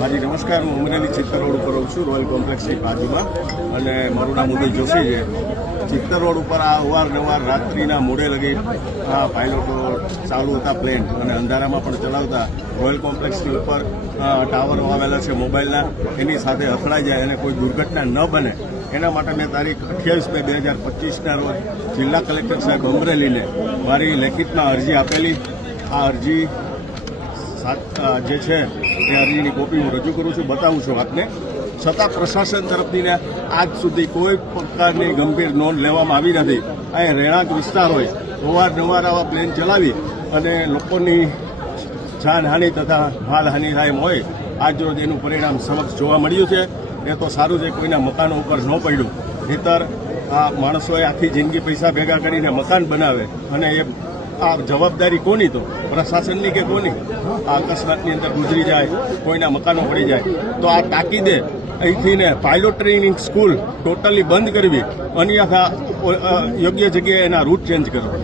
હાજી નમસ્કાર, હું અમરેલી ચિત્તર રોડ ઉપર રહું છું, રોયલ કોમ્પ્લેક્સની બાજુમાં. અને મારું નામ ઉદય જોશી છે. ચિત્તર રોડ ઉપર આ અવારનવાર રાત્રિના મોડે લગી આ પાયલોટો ચાલુ હતા પ્લેન, અને અંધારામાં પણ ચલાવતા. રોયલ કોમ્પ્લેક્સની ઉપર ટાવરો આવેલા છે મોબાઈલના, એની સાથે અથડાઈ જાય અને કોઈ દુર્ઘટના ન બને એના માટે મેં તારીખ 28/2/2025ના રોજ જિલ્લા કલેક્ટર સાહેબ અમરેલીને મારી લેખિતમાં અરજી આપેલી. આ અરજી જે છે એ અરજીની કોપી હું રજૂ કરું છું, બતાવું છું આપને. છતાં પ્રશાસન તરફથી આજ સુધી કોઈ પ્રકારની ગંભીર નોંધ લેવામાં આવી નથી. આ રહેણાંક વિસ્તાર હોય, અવારનવાર આવા પ્લેન ચલાવી અને લોકોની જાનહાનિ તથા માલહાનિ થાય એમ હોય. આજ રોજ એનું પરિણામ સમક્ષ જોવા મળ્યું છે. એ તો સારું છે કોઈના મકાનો ઉપર ન પડ્યું, નહીંતર આ માણસોએ આખી જિંદગી પૈસા ભેગા કરીને મકાન બનાવે, અને એ આ જવાબદારી કોની? તો પ્રશાસનની કે કોની? આ અકસ્માતની અંદર ગુજરી જાય, કોઈના મકાનો પડી જાય, તો આ તાકીદે અહીંથી ને પાયલોટ ટ્રેનિંગ સ્કૂલ ટોટલી બંધ કરવી, અન્યથા યોગ્ય જગ્યાએ એના રૂટ ચેન્જ કરવા.